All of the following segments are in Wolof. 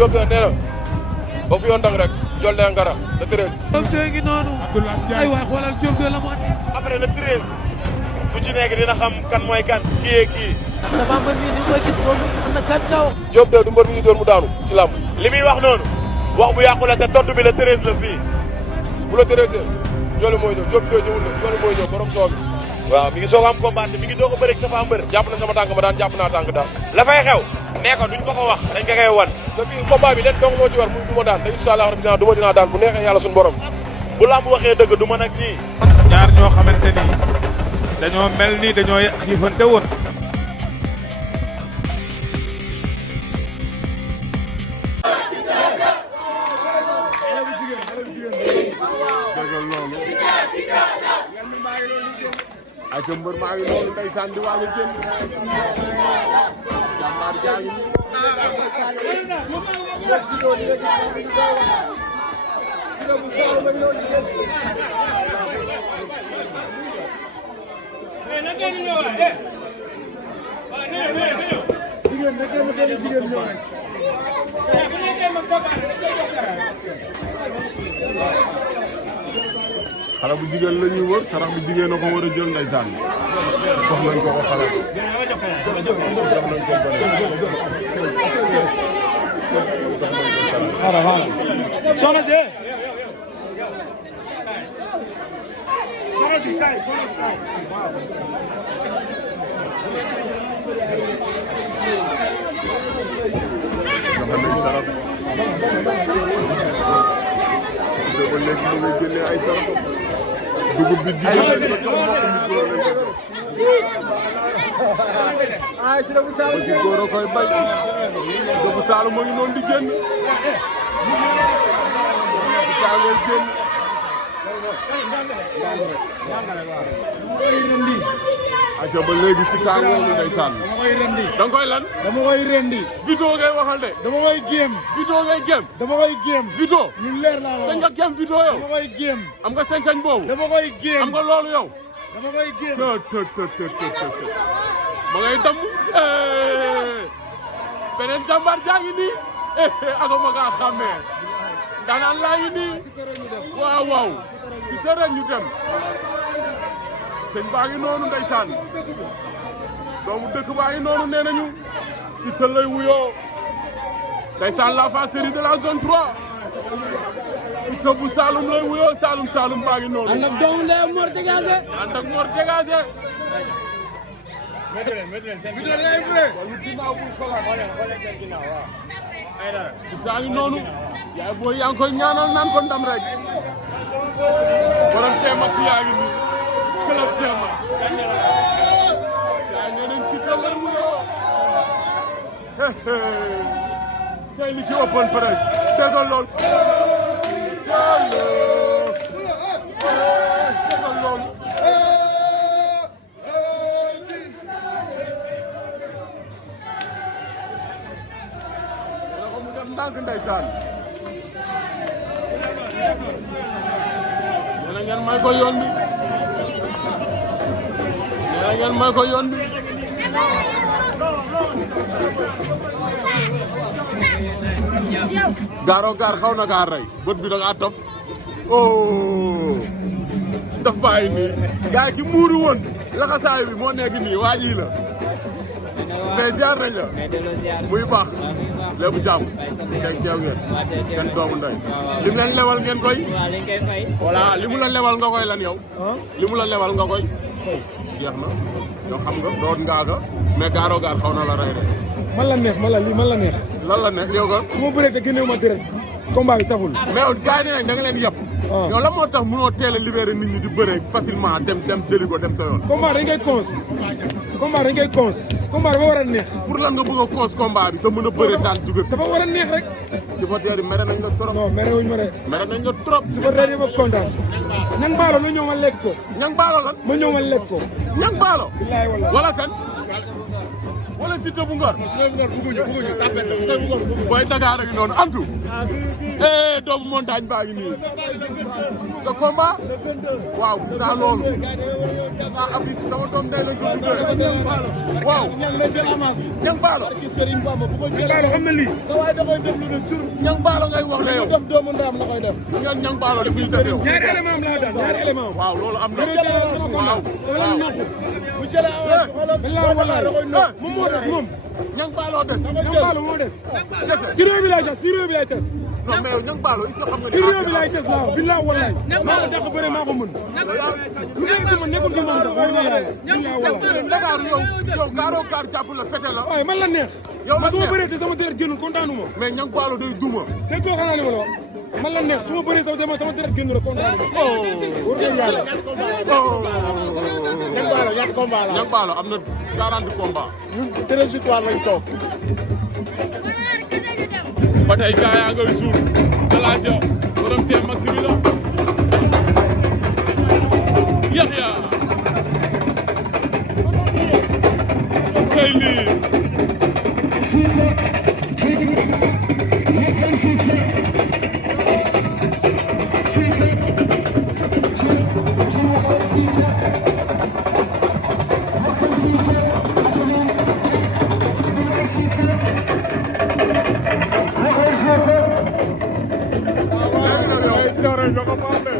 Diop nee na ba fu yoon dang rek jol lee ngara le 13. Diop de ngi noonu. ay waay xoolal Diop de la mu andi. après le 13 bu ci nekk dina xam kan mooy kan. kii kii. ndax dafa mbër mi ni koy gis moom am na kan kaw. Diop de du mbër mi ñu door mu daanu ci làmb. li muy wax noonu wax bu yàqu la te tontu bi le 13 la fii. bu la 13 Joli mooy ñëw Diop de ñëwul la Joli mooy ñëw borom soo bi. waaw mi ngi soog a am combat mi ngi doog a bëri Tapha Mbeur. jàpp na sama tànk ba daan jàpp naa tànk daal. la fay xew. nee ko duñ ko ko wax dañ ko koy wan. te bii combat bi leen dong moo ci war muy duma daan te incha allah rabbi dinaa daan bu neexee yàlla suñu borom. bu lamb waxee dëgg du mën ak ñii. ñaar ñoo xamante ni dañoo mel ni dañoo xiifante woon. ayca mbër maa ngi noonu ndeysaan di waaj a génn jàmbaar jaa ngi xale bu jigéen la ñuy wër sarax bu jigéen a ko war a jël ndeysaan jox nañ ko ko xale soxna si joxe nañ sarax te ba léegi mu ngi génnee ay sarax dugub bi jigéen lañ ko jox mbokk mi góor lañ ko jox aussi góor a koy bay Dóobu Saalum moo ngi noonu di génn si taa ngay génn aca ba léegi si taa ngoogu ndeysaan dama koy rendi. da nga koy lan dama koy rendi. Vito ngay waxal de dama koy géem. Vito ngay gém dama koy géem. Vito lu leer laa wax. sañ nga gém Vito yow dama koy géem. am nga sañ-sañ boobu dama koy géem. am nga loolu yow dama koy géem. sa ma ngay damm beneen jàmbaar jaa ngi nii ako ma kaa xàmmee ndaanaan laa ngi nii waaw waaw si tere ñu dem sëñ baa ngi noonu ndeysaan doomu dëkk baa ngi noonu nee nañu si tël lay wuyoo ndeysaan la fa série de la zone 3 si tëbu Saloum lay wuyoo Saloum baa ngi noonu ànd ak doomu ndeyam Mor Dégagé. ànd ak Mor Dégagé si taa ngi noonu yaay booy yaa ngi koy ñaanal naan ko ndam rek borom teemat yaa ngi nii club teemat yaa ngi nañ si tëlal mu yoo tey li ci open press tegal lool tegal lool ndànk ndeysaan nee na ngeen may ko yoon bi nee na ngeen may ko yoon bi gaaroo gaar xaw na gaar rey bët bi da ngaa tof oh daf bàyyi nii gaay ki muuru woon laxasaay bi moo nekk nii waa ji la mais ziar nañ la muy baax lépp jàmm kay teew ngeen seen doomu ndey lim leen lewal ngeen koy voilà li mu la lewal nga koy lan yow li mu la lewal nga koy jeex na yow xam nga doon ngaaga mais gaaroo gaar xaw na la rey de man la neex man la lii man la neex. lan la neex yow ga su ma bëree te génneewu ma dërët combat bi saful. mais gars yi ne da nga leen yàpp yow la moo tax mënoo teel a libéré nit ñi di bëree facilement dem jëli ko dem sa yoon combat dañ koy cons. combat dañ koy cons. combat dafa war a neex. pour lan nga bëgg a cause combat bi te mën a bëree daan jóge fi dafa war a neex rek. supporters yi mere nañ la trop non mere wuñ ma de. mere nañ la trop supporter yi ma kontaan. ñang baalo ma ñëw ma lekk ko. ñang baalo lan ma ñëw ma lekk ko. ñang baalo billaay wallaay. wala kan wala Siteu bu Ngor. booy Dakar ak noonu antu. doomu montagne baa ngi nii. sa combat. waaw gis naa loolu. gis naa affiche bi sama doom day lañ ko tuddee. waaw. ñang baalo. xam na lii. ñang baalo ngay wax ne yow. ñang baalo li muy def yow. ñaari élément am laa daan ñaari élément. waaw loolu am na. waaw bu jëlee avance moom moo des moom. ñang baalo des. ñang baalo moo des. dese. ci réew bi lay des ci réew bi lay des. non mais yow ñang baalo est-ce que xam nga. ci réew bi lay des laa billahi wallahi. maa ko dàq bëre maa ko mën. lu nekk si man nekkul si man sax war na yàlla. billahi wallahi. Dakar yow kaaroo kaar jàpp la fete la. waaye man la neex. yow la ma su ma neex bëree te sama deret génnul kontaanu ma. mais ñang baalo day duma. dégg nga xanaa li ma la wax man la neex su ma bëree sama deret génnul rek kontaanu ma. war na yàlla. ñàkk combat la. ñang baalo am na 40 combats. ñun 13 victoires lañ toog. ba tey gaa yaa ngay suur Galasia borom tee max bi la Yaxya kay lii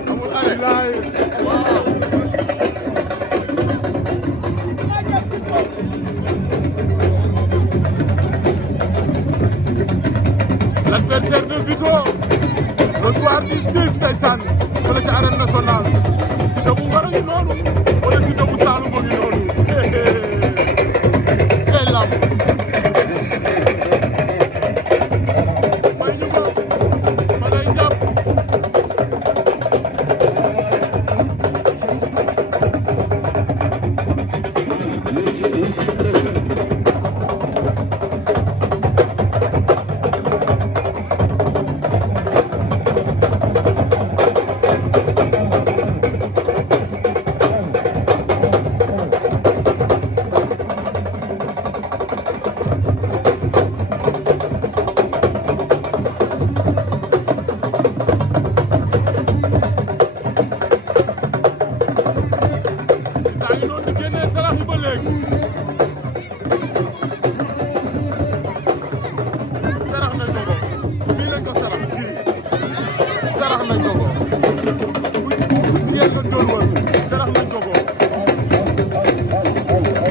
amul arrêt waaw l'adversaire de Vito le soir du 6 ndeysaan fële ca arène nationale Siteu bu Ngor a ngi noonu wala Siteu bu Saloum a ngi noonu cey lamb may ñu ko ma lay jàpp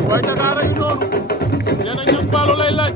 waaye Dakar a ngi noonu nee na ñang baalo lay laaj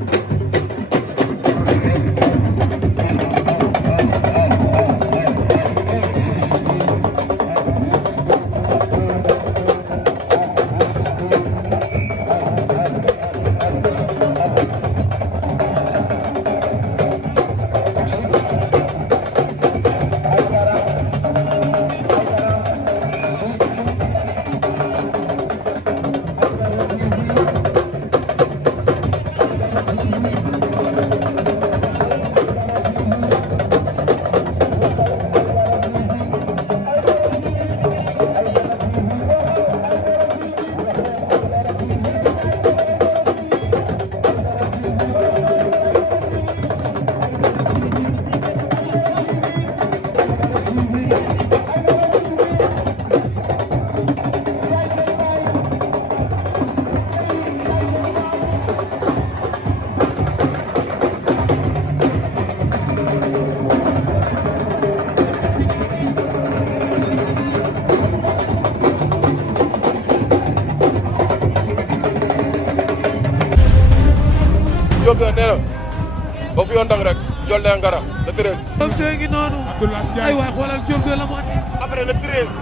Diop nee na ba fi yoon tàng rek jol de ngara le 13. Diop de ngi noonu. ay waay xoolal Diop de la mu andi. après le 13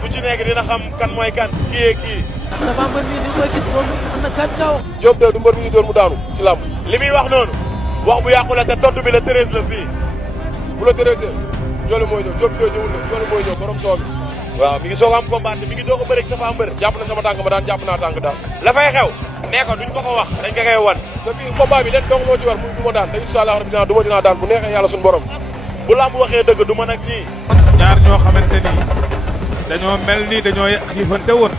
bu ci nekk dina xam kan mooy kan kii kii. dafa mbër mi ni koy gis moom am na 4 kaw. Diop de du mbër mi ñuy door mu daanu ci làmb. li muy wax noonu wax bu yàqu la te tontu bi le 13 la fii. bu la 13 Joli mooy ñëw Diop de ñëwul la Joli mooy ñëw borom soo bi. waaw mi ngi soog a am combat mi ngi doog a bëri dafa am mbër. jàpp na sama tànk ma daan jàpp naa tànk daal. la fay xew. nee ko duñ ko ko wax dañ ko koy wan. te bii combat bi leen dong moo ci war muy du ma daan te incha allah rabbi dinaa daan bu neexee yàlla suñu borom. bu lamb waxee dëgg du ma nag ñii. ñaar ñoo xamante ni dañoo mel ni dañoo xiifante woon